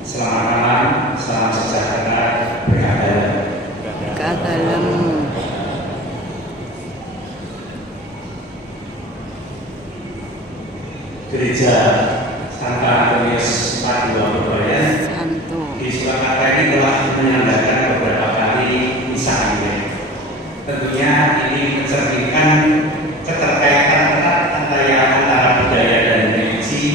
Selamat malam, salam sejahtera, berkah dalam. Gereja Santa Antonius Padua Surabaya di Surakarta ini telah menyelenggarakan beberapa kali misa Imlek. Tentunya ini mencerminkan keterkaitan erat antara budaya dan religi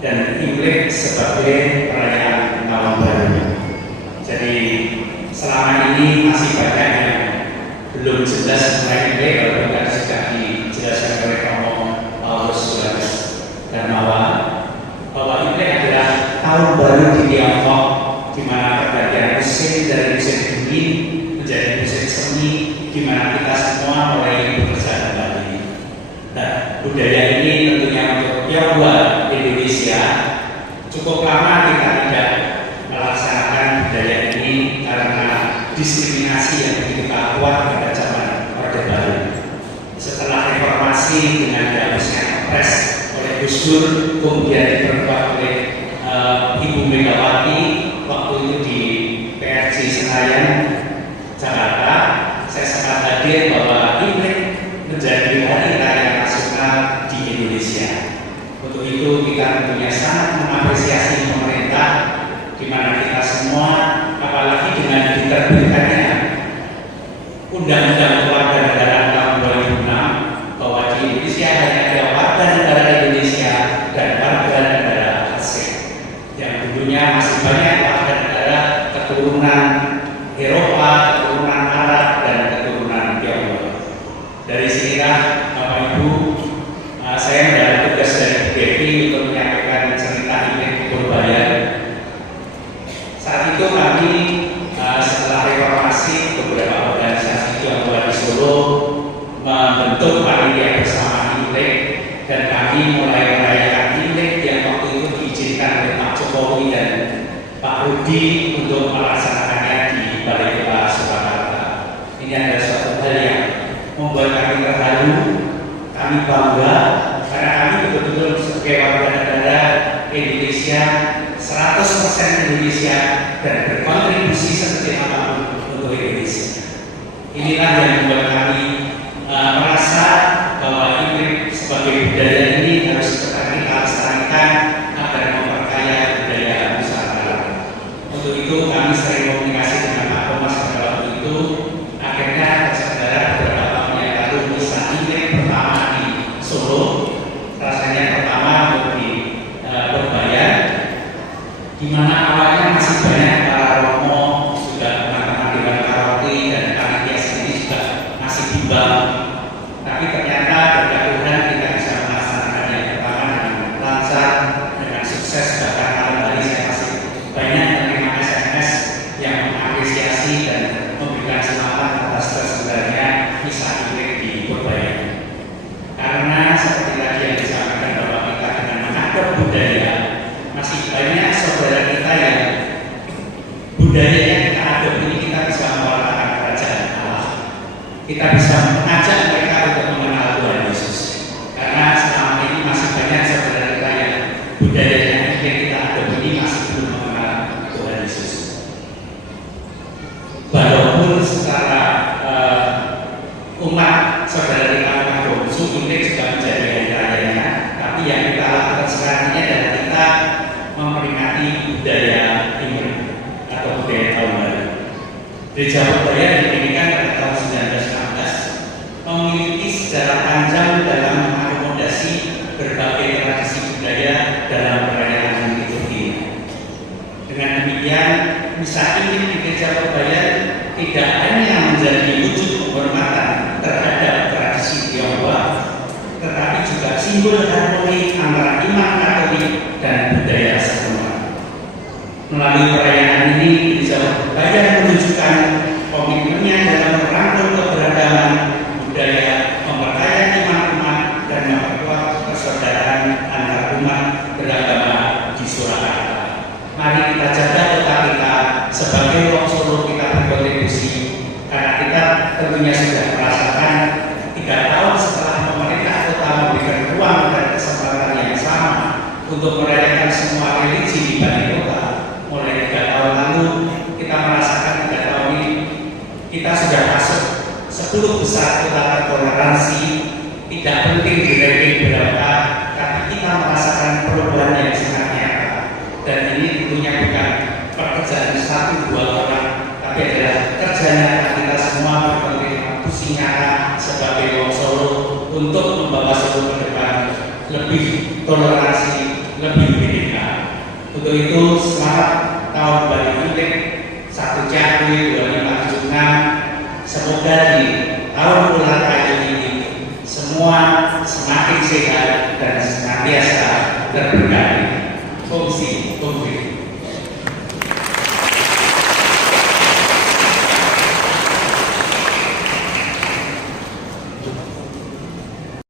dan Imlek sebagai perayaan tahun baru. Jadi selama ini masih banyak yang belum jelas mengenai Imlek, kalau tidak sudah dijelaskan oleh Romo Paulus Darmawa bahwa Imlek adalah tahun baru di Tiongkok, di mana pergantian musim dari musim dingin menjadi musim semi, di mana kita semua mulai bekerja kembali. Nah, budaya ini tentunya untuk Tionghoa Indonesia cukup lama kita tidak melaksanakan budaya ini karena diskriminasi yang begitu kuat pada zaman Orde Baru. Setelah reformasi dengan dihapusnya Kepres oleh Gus Dur, kemudian diperkuat oleh Ibu Megawati waktu itu di PRJ Senayan, Jakarta. Saya sempat hadir bahwa Imlek menjadi hari raya nasional di Indonesia. Untuk itu kita tentunya sangat mengapresiasi pemerintah, di mana kita semua, apalagi dengan diterbitkannya Undang-Undang Kewarganegaraan tahun 2006, bahwa di Indonesia hanya ada warga negara Indonesia dan warga negara asing. Yang dulunya masih banyak warga negara keturunan Eropa, keturunan Arab, dan keturunan Tionghoa. Dari sinilah Bapak Ibu, saya mendapat tugas dari Bu Devi untuk menyampaikan cerita Imlek di Surabaya. Saat itu kami setelah reformasi beberapa organisasi Tionghoa di Solo membentuk panitia bersama Imlek, dan kami mulai merayakan Imlek yang waktu itu diizinkan oleh Pak Jokowi dan Pak Rudi untuk melaksanakannya di Balai Kota Surakarta. Ini adalah suatu hal yang membuat kami terharu, kami bangga, karena kami betul-betul sebagai warga negara Indonesia 100% Indonesia dan berkontribusi seperti apapun untuk Indonesia. Inilah yang membuat kami merasa bahwa Imlek sebagai budaya ini harus tetap kita lestarikan agar memperkaya budaya Nusantara. Untuk itu kami sering komunikasi dengan Pak Thomas pada waktu itu. Akhirnya saudara beberapa tahun yang lalu misa Imlek pertama di Solo, rasanya pertama di Surabaya, di mana awalnya masih banyak para romo, sudah teman-teman dewan karaoke dan panitia sendiri juga masih bimbang. Tapi ternyata berkat Tuhan kita bisa melaksanakan yang pertama dengan lancar, dengan sukses. Bahkan malam hari saya masih banyak menerima SMS yang mengapresiasi dan memberikan semangat atas terselenggaranya misa Imlek di Surabaya. Karena seperti tadi yang disampaikan bahwa kita dengan mengadop budaya, masih banyak saudara kita yang budaya yang kita adop ini kita bisa mewakilkan kerajaan Allah. Kita bisa mengajak mereka untuk mengenal Tuhan Yesus. Karena selama ini masih banyak saudara kita yang budaya yang kita adop ini masih belum mengenal Tuhan Yesus. Walaupun secara umat saudara kita mengagum Imlek juga menjadi hari rayanya, tapi yang kita lakukan sekarang ini adalah kita memperingati budaya Imlek atau budaya tahun baru. Gereja Surabaya didirikan pada tahun 1916, memiliki sejarah panjang dalam mengakomodasi berbagai tradisi budaya dalam perayaan liturgi. Dengan demikian, misa Imlek di Gereja Surabaya tidak hanya menjadi wujud penghormatan terhadap tradisi Tionghoa, tetapi juga simbol harmoni antara iman Katolik dan budaya setempat. Melalui perayaan ini, Gereja Surabaya menunjukkan komitmennya dalam merangkul keberagaman budaya, memperkaya iman umat, dan memperkuat persaudaraan antar umat beragama di Surakarta. Mari kita jaga kota kita sebagai Wong Solo, kita berkontribusi, karena kita tentunya sudah merasakan 3 tahun setelah pemerintah kota memberikan ruang dan kesempatan yang sama untuk merayakan merayakan semua religi di Bali Kota. Mulai 3 tahun lalu kita merasakan 3 tahun ini kita sudah masuk 10 besar kota toleransi. Tidak penting di ranking berapa, tapi kita merasakan perubahan yang sangat nyata. Dan ini tentunya bukan pekerjaan 1-2 orang, tapi adalah kerja nyata kita semua berkontribusi nyata sebagai Wong Solo untuk membawa Solo ke depan lebih toleransi, lebih bineka. Untuk itu semangat tahun Bali Imlek 1 Januari 2576. Semoga di tahun ulang tahun ini semua semakin sehat dan senantiasa terberkati. Fungsi